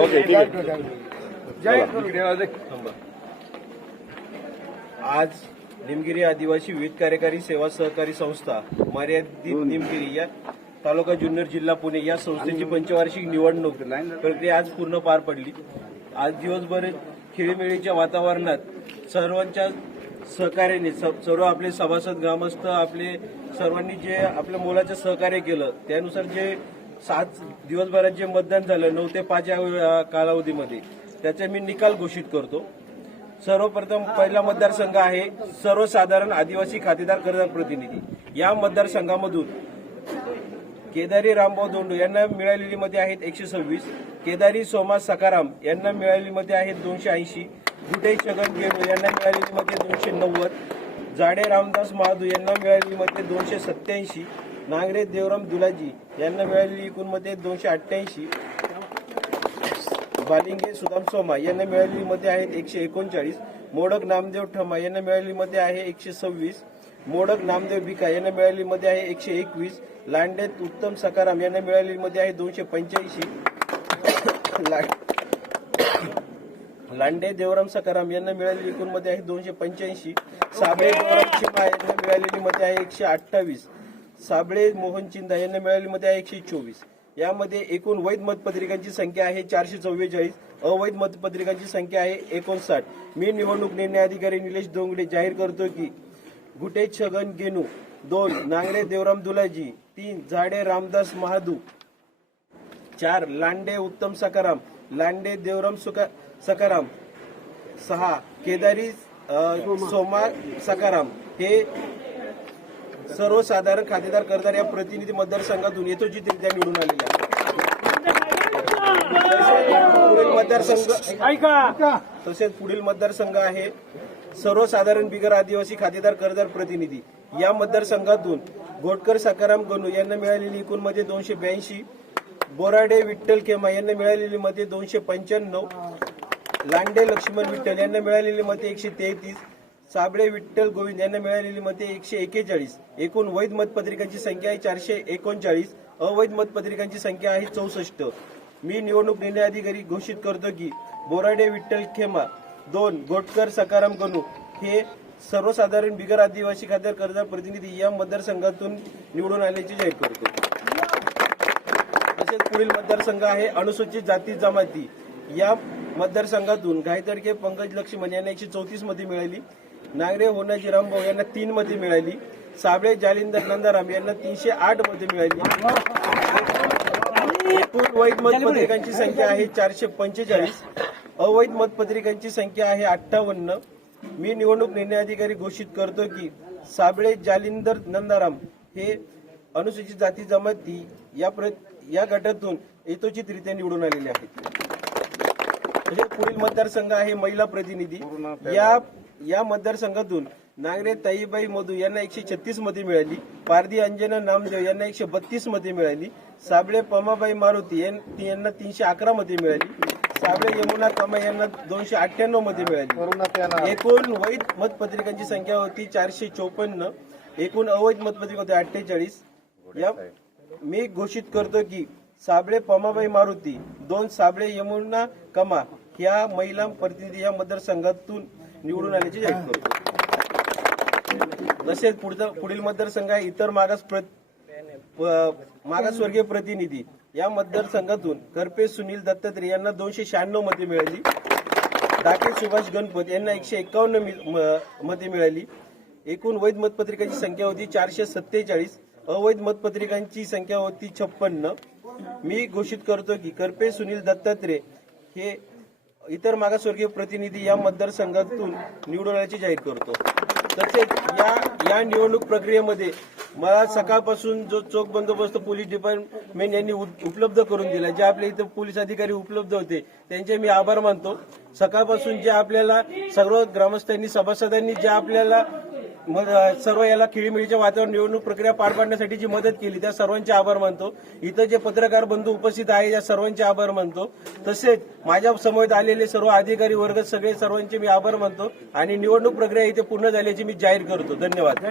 Okay ठीक आहे. आज निमगिरी आदिवासी विविध कार्यकारी सेवा सहकारी संस्था मर्यादित निमगिरी या तालुका जुन्नर जिल्हा पुणे या संस्थेची पंचवार्षिक निवडणूक प्रक्रिया आज पूर्ण पार पडली. आज दिवसभर खेळीमेळीच्या वातावरणात सर्वांच्या सहकार्याने सर्व आपले सभासद ग्रामस्थ आपले सर्वांनी जे आपल्या मुलाचं सहकार्य केलं त्यानुसार जे 7 दिवसभरात जे मतदान झालं 9 ते 5 या कालावधीमध्ये त्याचे मी निकाल घोषित करतो. सर्वप्रथम पहिला मतदारसंघ आहे सर्वसाधारण आदिवासी खातेदार करदार प्रतिनिधी. या मतदारसंघामधून केदारी रामभाऊ दोंडू यांना मिळालेली मते आहेत 126, केदारी सोमा सकाराम यांना मिळालेली मते आहेत 280, गुटे छगन गेडू यांना मिळालेली मते 290, जाडे रामदास महादू यांना मिळालेली मते 287, नांगरे देवराम दुलाजी यांना मिळालेली एकूण मते 288, बालिंगे सुदाम सोमा यांना मिळालेली मते आहेत 139, मोडक नामदेव ठमा यांना मिळालेली मते आहे 126, मोडक नामदेव बिका यांना मिळालेली मते आहे 121, लांडेत उत्तम सकाराम यांना मिळालेली मते आहे 285, लांडे देवराम सकाराम यांना मिळालेली एकूण मते आहे 285, साबळे देवराम चिमा यांना मिळालेली मते आहे 128, साबळे मोहन चिंदा यांना मिळालेली मते आहे 124. यामध्ये एकूण वैध मतपत्रिकांची संख्या आहे 444, अवैध मतपत्रिकांची संख्या आहे 59. मी निवडणूक निर्णय अधिकारी निलेश डोंगरे जाहीर करतो की गुटे छगन गेनू 2, नांगरे देवराम दुलाजी 3, झाडे रामदास महादू 4, लांडे उत्तम सकाराम लांडे देवराम सकाराम 6, केदारी सोमा सकाराम हे सर्वसाधारण खातेदार करदार या प्रतिनिधी मतदारसंघातून यथोचितरित्या निवडून आलेले आहेत. तसेच पुढील मतदारसंघ आहे सर्वसाधारण बिगर आदिवासी खातेदार करदार प्रतिनिधी. या मतदारसंघातून गोटकर सकाराम गणू यांना मिळालेली एकूण मते 282, बोराडे विठ्ठल खेमा यांना मिळालेली मते 295, लांडे लक्ष्मण विठ्ठल यांना मिळालेली मते 133, साबळे विठ्ठल गोविंद यांना मिळालेली मते 141. एकूण वैध मतपत्रिकांची संख्या आहे 439, अवैध मतपत्रिकांची संख्या आहे 64. मी निवडणूक निर्णय अधिकारी घोषित करतो की बोराडे विठ्ठल खेमा 2, गोटकर सकाराम गणू हे सर्वसाधारण बिगर आदिवासी खातेदार करदार प्रतिनिधी या मतदारसंघातून निवडून आल्याचे जाहीर करतो. तसेच पुढील मतदारसंघ आहे अनुसूचित जाती जमाती. या मतदारसंघातून गायतडके पंकज लक्ष्मण यांना 134 मते मिळाली, नांगरे होनाजी रामभाऊ यांना 3 मते मिळाली, साबळे जालिंदर नंदाराम यांना 308 मते मिळाली. एकूण वैध मतपत्रिकांची संख्या आहे 445, अवैध मतपत्रिकांची संख्या आहे 58. मी निवडणूक निर्णय अधिकारी घोषित करतो की साबळे जालिंदर नंदाराम हे अनुसूचित जाती जमाती या गटातून यथोचितरित्या निवडून आलेले आहेत. पुढील मतदारसंघ आहे महिला प्रतिनिधी. या मतदारसंघातून नांगरे ताईबाई मधू यांना 136 मते मिळाली, पारधी अंजना नामदेव यांना 132 मते मिळाली, साबळे पमाबाई मारुती यांना 311 मते मिळाली, साबळे यमुना कामा यांना 298 मते मिळाली. एकूण वैध मतपत्रिकांची संख्या होती 454, एकूण अवैध मतपत्रिका होती 48. या मी घोषित करतो की साबळे पमाबाई मारुती 2, साबळे यमुना कमा या महिला प्रतिनिधी या मतदारसंघातून निवडून आल्याचे जाहीर करतो. तसेच पुढील मतदारसंघ आहे इतर मागासवर्गीय प्रतिनिधी. या मतदारसंघातून करपे सुनील दत्तात्रय यांना 296 मते मिळाली, डाके सुभाष गणपत यांना 151 मते मिळाली. एकूण वैध मतपत्रिकांची संख्या होती 447, अवैध मतपत्रिकांची संख्या होती 56. मी घोषित करतो की करपे सुनील दत्तात्रय हे इतर मागासवर्गीय प्रतिनिधी या मतदारसंघातून निवडून आल्याचे जाहीर करतो. तसेच या निवडणूक प्रक्रियेमध्ये मला सकाळपासून जो चोख बंदोबस्त पोलीस डिपार्टमेंट यांनी उपलब्ध करून दिला, जे आपल्या इथं पोलीस अधिकारी उपलब्ध होते त्यांचे मी आभार मानतो. सकाळपासून जे आपल्याला सर्व ग्रामस्थांनी सभासदांनी जे आपल्याला सर्व याला खेळीमेळीच्या वातावरण निवडणूक प्रक्रिया पार पाडण्यासाठी जी मदत केली त्या सर्वांचे आभार मानतो. इथं जे पत्रकार बंधू उपस्थित आहे या सर्वांचे आभार मानतो. तसेच माझ्या समवेत आलेले सर्व अधिकारी वर्ग सर्वांचे मी आभार मानतो आणि निवडणूक प्रक्रिया इथे पूर्ण झाल्याची मी जाहीर करतो. धन्यवाद.